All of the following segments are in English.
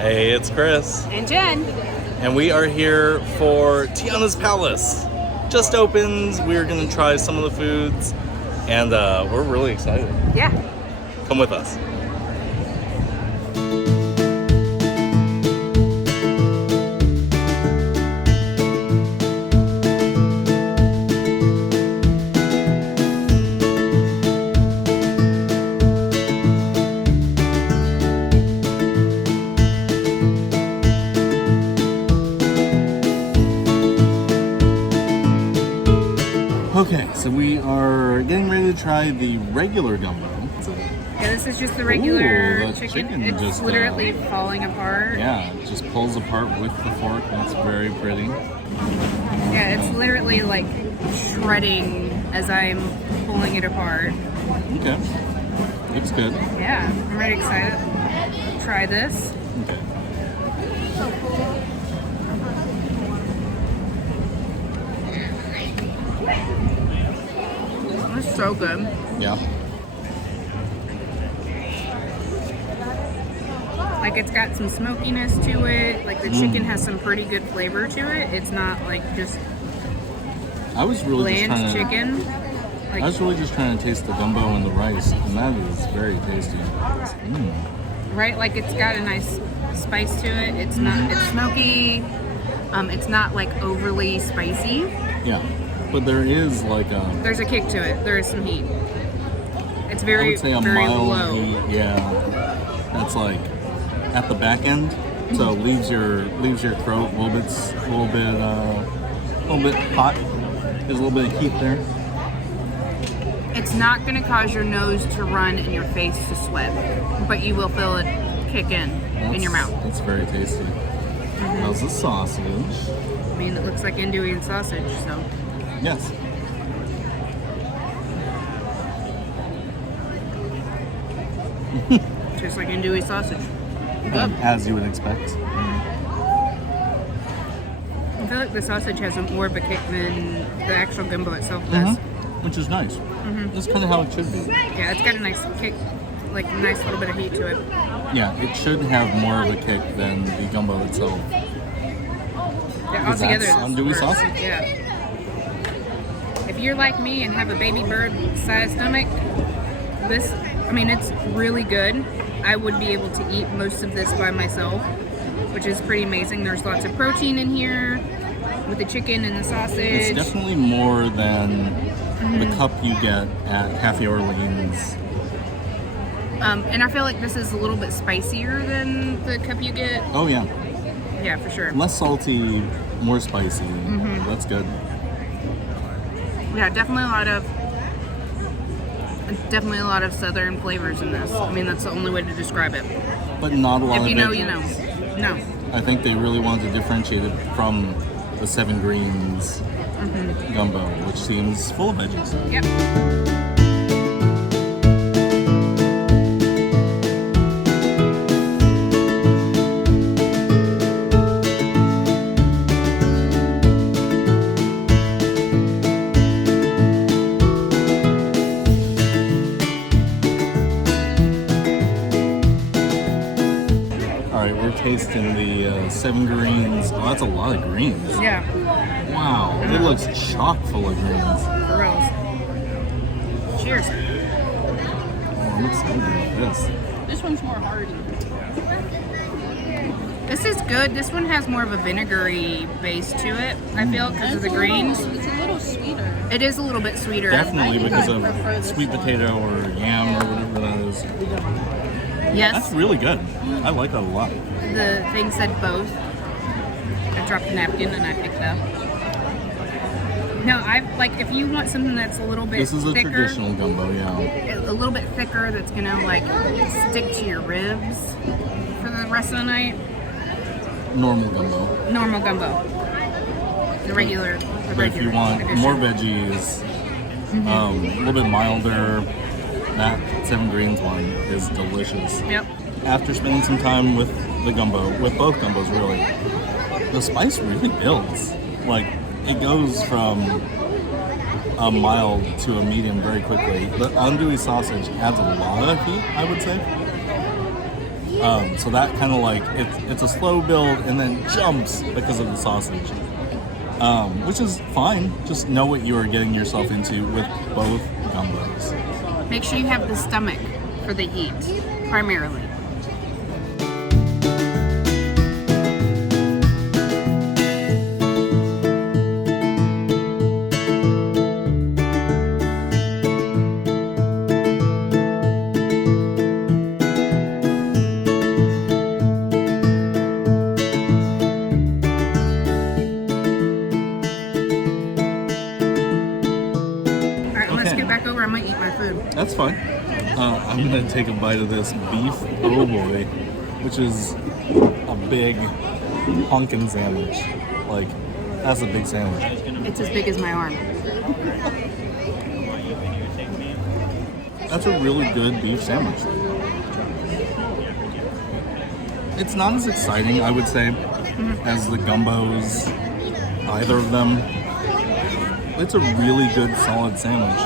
Hey, it's Chris. And Jen. And we are here for Tiana's Palace. Just opened. We're going to try some of the foods. And we're really excited. Yeah. Come with us. Okay, so we are getting ready to try the regular gumbo. Yeah, this is just the regular Ooh, the chicken. It's just, literally falling apart. Yeah, it just pulls apart with the fork. That's very pretty. Yeah, it's literally like shredding as I'm pulling it apart. Okay, looks good. Yeah, I'm really excited to try this. Okay. It's so good. Yeah. Like it's got some smokiness to it. Like the chicken has some pretty good flavor to it. It's not like just I was really just bland trying chicken. I was really just trying to taste the gumbo and the rice, and that is very tasty. Right, like it's got a nice spice to it. It's not. It's smoky. It's not like overly spicy. Yeah, but there is like There's a kick to it. There is some heat. It's I very, would say a very mild low. heat. Yeah, that's like at the back end, so leaves your throat a little bit hot. There's a little bit of heat there. It's not going to cause your nose to run and your face to sweat, but you will feel it kick in your mouth. That's very tasty. How's the sausage? I mean, it looks like andouille sausage, so. Yes. Just like andouille sausage. As you would expect. I feel like the sausage has more of a kick than the actual gumbo itself does. Which is nice. That's kind of how it should be. Yeah, it's got a nice kick, like a nice little bit of heat to it. Yeah, it should have more of a kick than the gumbo itself. Yeah, Because altogether, that's andouille works. sausage. Yeah. If you're like me and have a baby bird sized stomach, this, I mean, it's really good. I would be able to eat most of this by myself, which is pretty amazing. There's lots of protein in here with the chicken and the sausage. It's definitely more than the cup you get at Cafe Orleans. And I feel like this is a little bit spicier than the cup you get. Oh yeah. Yeah, for sure. Less salty, more spicy. That's good. Yeah, definitely a lot of southern flavors in this. I mean, that's the only way to describe it. But not a lot If of you know, veggies. you know. No. I think they really wanted to differentiate it from the Seven Greens gumbo, which seems full of veggies. Yep. We're tasting the Seven Greens. Oh, that's a lot of greens. Yeah. Wow, it looks chock full of greens. Gross. Cheers. Oh, I'm excited about this. This one's more hearty. This is good. This one has more of a vinegary base to it, I feel, because of the greens. It's a little sweeter. It is a little bit sweeter. Definitely because I prefer of this sweet one. potato or yam or whatever that is. Yes. That's really good. I like that a lot. The thing said both. I dropped a napkin and I picked up. No, I like if you want something that's a little bit This is a thicker, traditional gumbo, yeah. a little bit thicker that's gonna like stick to your ribs for the rest of the night. Normal gumbo. Normal gumbo. The regular. But if you want edition. more veggies, a little bit milder, that Seven Greens one is delicious. Yep. After spending some time with the gumbo, with both gumbos really, the spice really builds. Like, it goes from a mild to a medium very quickly. The andouille sausage adds a lot of heat, I would say. So that kind of like, it's a slow build and then jumps because of the sausage. Which is fine. Just know what you are getting yourself into with both gumbos. Make sure you have the stomach for the heat, primarily. I'm gonna eat my food. That's fine. I'm gonna take a bite of this beef oh boy, which is a big honkin' sandwich. Like, that's a big sandwich. It's as big as my arm. That's a really good beef sandwich. It's not as exciting, I would say, as the gumbos, either of them. It's a really good, solid sandwich.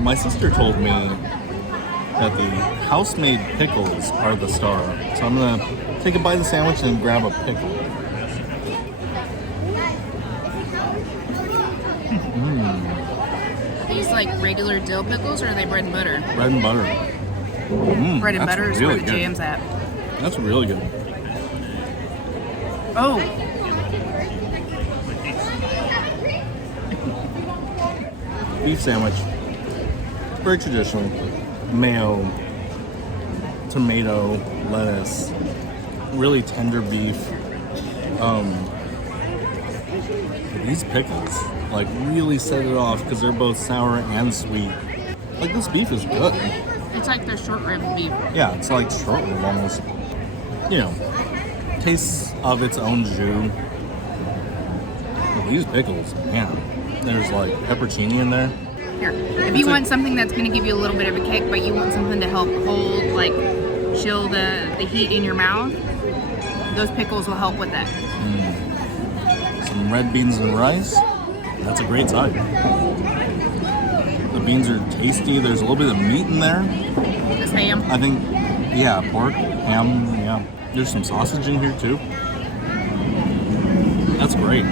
My sister told me that the house-made pickles are the star. So I'm gonna take a bite of the sandwich and grab a pickle. Are these like regular dill pickles or are they bread and butter? Bread and butter. Bread and butter is really where the good. jam's at. That's really good. Oh! Beef sandwich. Very traditional. Mayo, tomato, lettuce, really tender beef. These pickles like really set it off because they're both sour and sweet. Like, this beef is good. It's like their short rib beef. Yeah, it's like short rib almost. You know, tastes of its own jus. But these pickles, man, there's like pepperoni in there. Here, if you want something that's going to give you a little bit of a kick, but you want something to help hold, like, chill the heat in your mouth, those pickles will help with that. Some red beans and rice. That's a great side. The beans are tasty. There's a little bit of meat in there. This ham. I think, yeah, pork, ham, yeah. There's some sausage in here too. That's great.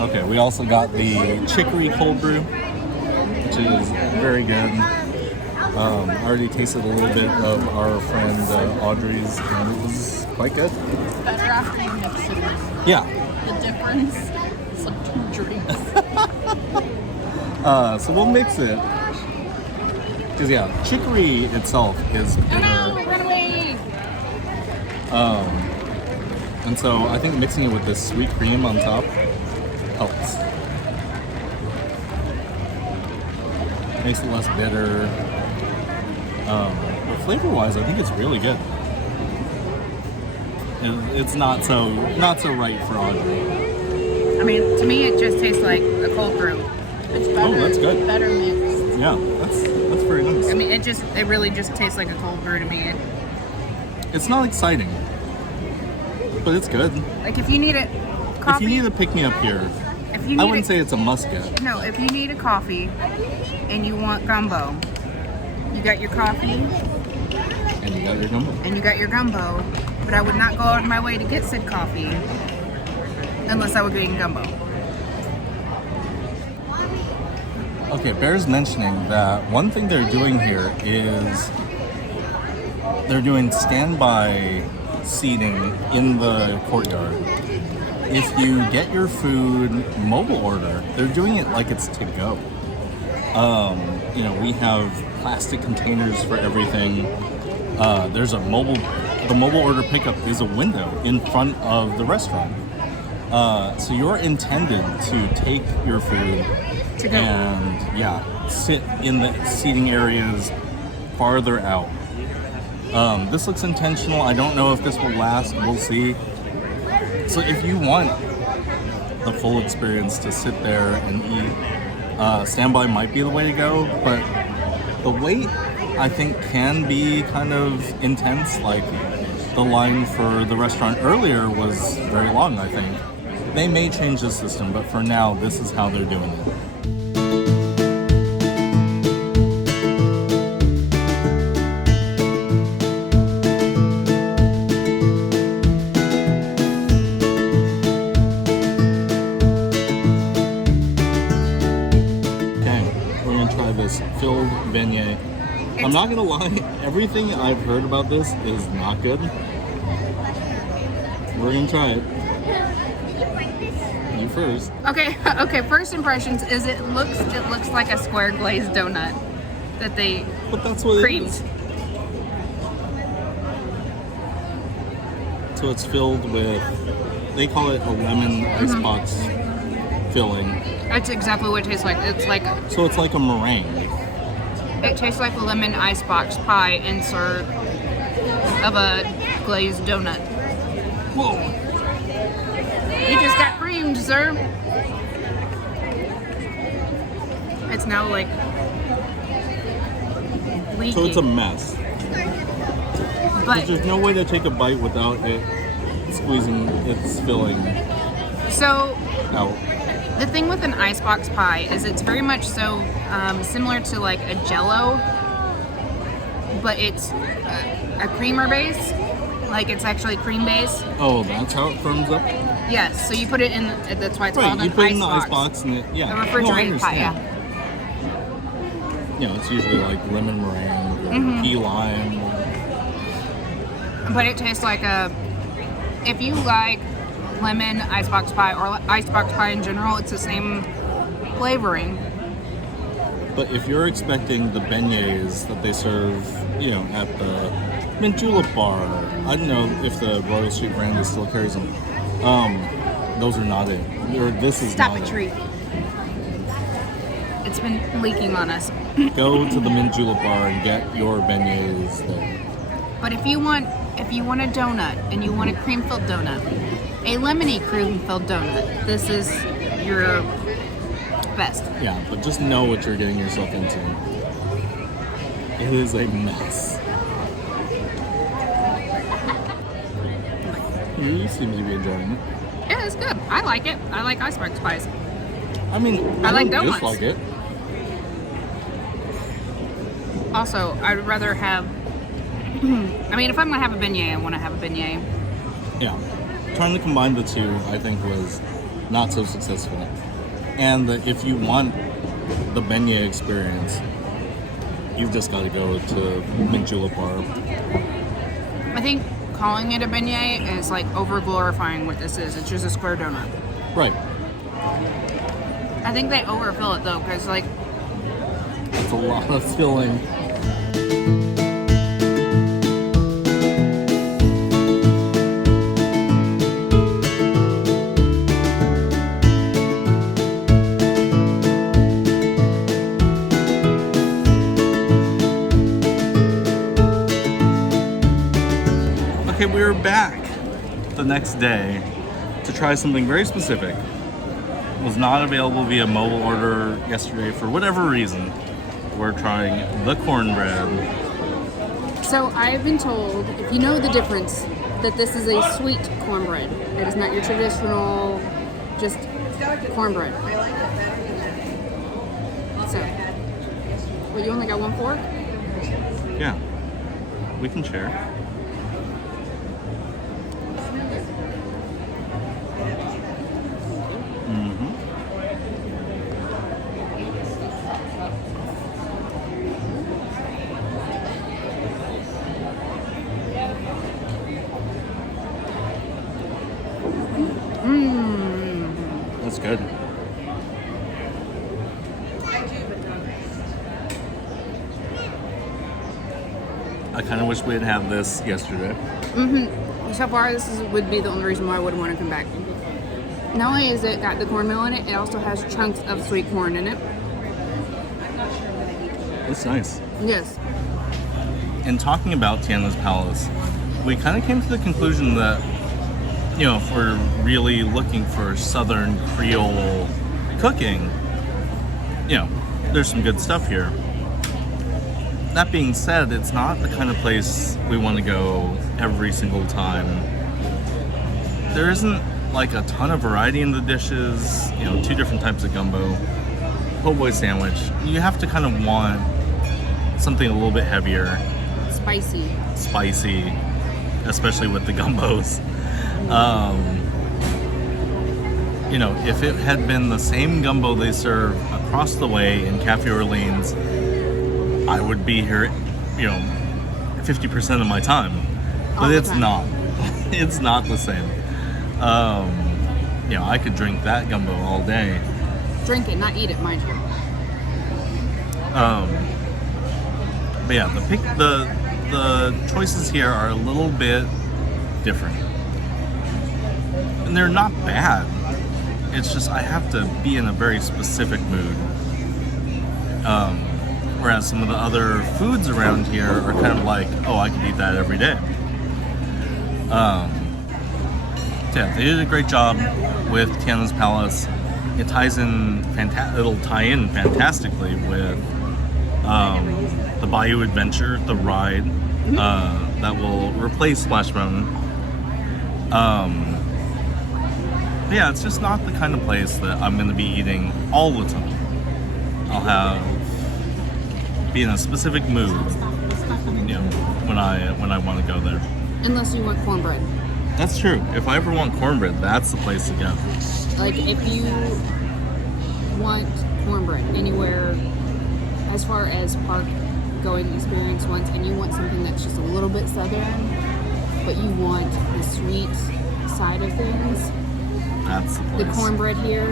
Okay, we also got the chicory cold brew, which is very good. I already tasted a little bit of our friend Audrey's, and it was quite good. Better after you mix it in. Yeah. The difference is like 2 drinks. So we'll mix it. Because, yeah, chicory itself is bitter. No, run away! And so I think mixing it with this sweet cream on top helps. Makes it less bitter. But flavor-wise, I think it's really good. And it's not so right for Audrey. I mean, to me, it just tastes like a cold brew. It's better. Oh, that's good. Better mixed. Yeah, that's That's very nice. I mean, it really just tastes like a cold brew to me. It's not exciting, but it's good. Like if you need it, coffee. If you need a pick me up here, if you I need wouldn't say it's a must get. No, if you need a coffee and you want gumbo, you got your coffee And you got your gumbo. and you got your gumbo. But I would not go out of my way to get said coffee unless I were getting gumbo. Okay, bears mentioning that one thing they're doing here is they're doing standby seating in the courtyard. If you get your food mobile order, they're doing it like it's to go. You know, we have plastic containers for everything. There's the mobile order pickup is a window in front of the restaurant. So you're intended to take your food To go. and sit in the seating areas farther out. This looks intentional. I don't know if this will last. We'll see. So if you want the full experience to sit there and eat, standby might be the way to go. But the wait, I think, can be kind of intense. Like the line for the restaurant earlier was very long, I think. They may change the system, but for now, this is how they're doing it. Filled beignet. I'm not gonna lie, everything I've heard about this is not good. We're gonna try it. You first. Okay, first impressions is it looks like a square glazed donut that they But that's what creamed. it is. So it's filled with, they call it a lemon icebox filling. That's exactly what it tastes like. So it's like a meringue. It tastes like a lemon icebox pie insert of a glazed donut. Whoa! You just got creamed, sir. It's now like leaky. So it's a mess. But There's no way to take a bite without it squeezing its filling so out. the thing with an icebox pie is it's very much so similar to like a Jello, but it's a creamer base. Like it's actually cream base. Oh, that's how it firms up? Yes. So you put it in. That's why it's called Right, you an put it in the icebox. icebox and it, yeah. A refrigerated pie. understand. Yeah. You know, it's usually like lemon meringue or key lime. But it tastes like if you like lemon icebox pie or icebox pie in general, it's the same flavoring. But if you're expecting the beignets that they serve, you know, at the mint julep bar, I don't know if the Royal Street brand still carries them. Those are not it. This is Stop not a it. treat. It's been leaking on us. Go to the mint julep bar and get your beignets there. But if you want a donut and you want a cream-filled donut, a lemony cream-filled donut, this is your best. Yeah, but just know what you're getting yourself into. It is a mess. You seem to be enjoying it. Yeah, it's good. I like it. I like icebox pies. I mean, I like don't donuts. dislike it. Also, I'd rather have. I mean, if I'm gonna have a beignet, I want to have a beignet. Yeah. Trying to combine the two, I think, was not so successful. And if you want the beignet experience, you've just got to go to mint julep bar. I think calling it a beignet is like over glorifying what this is. It's just a square donut. Right. I think they overfill it though, because like It's a lot of filling. Okay, we were back the next day to try something very specific. It was not available via mobile order yesterday for whatever reason. we're trying the cornbread. So I've been told, if you know the difference, that this is a sweet cornbread. It is not your traditional, just cornbread. So, well, you only got one fork? Yeah, we can share. That's good. I kind of wish we had had this yesterday. So far, would be the only reason why I would want to come back. Not only is it got the cornmeal in it, it also has chunks of sweet corn in it. It's nice. Yes. In talking about Tiana's Palace, we kind of came to the conclusion that, you know, if we're really looking for Southern Creole cooking, you know, there's some good stuff here. That being said, it's not the kind of place we want to go every single time. There isn't like a ton of variety in the dishes, you know, 2 different types of gumbo, po' boy sandwich. You have to kind of want something a little bit heavier. Spicy, especially with the gumbos. You know, if it had been the same gumbo they serve across the way in Cafe Orleans, I would be here, you know, 50% of my time. But it's not. It's not the same. You know, I could drink that gumbo all day. Drink it, not eat it, mind you. But yeah, the choices here are a little bit different. And they're not bad. It's just I have to be in a very specific mood. Whereas some of the other foods around here are kind of like, oh, I could eat that every day. Yeah, they did a great job with Tiana's Palace. It ties in it'll tie in fantastically with the Bayou Adventure, the ride that will replace Splash Mountain. Yeah, it's just not the kind of place that I'm going to be eating all the time. I'll be in a specific mood, you know, when I want to go there. Unless you want cornbread. That's true. If I ever want cornbread, that's the place to go. Like, if you want cornbread anywhere, as far as park going experience once, and you want something that's just a little bit southern, but you want the sweet side of things, that's the place. The cornbread here,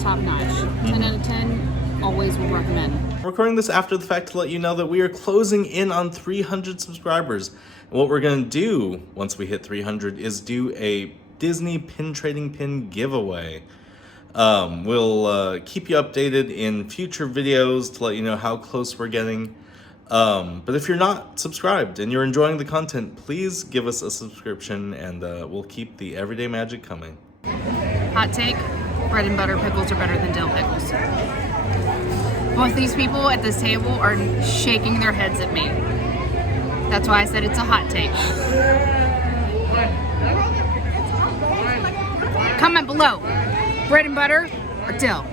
top notch. 10 out of 10, always would recommend. I'm recording this after the fact to let you know that we are closing in on 300 subscribers. And what we're going to do once we hit 300 is do a Disney pin trading pin giveaway. We'll keep you updated in future videos to let you know how close we're getting. But if you're not subscribed and you're enjoying the content, please give us a subscription and we'll keep the everyday magic coming. Hot take, bread and butter pickles are better than dill pickles. Both these people at this table are shaking their heads at me. That's why I said it's a hot take. Comment below, bread and butter or dill?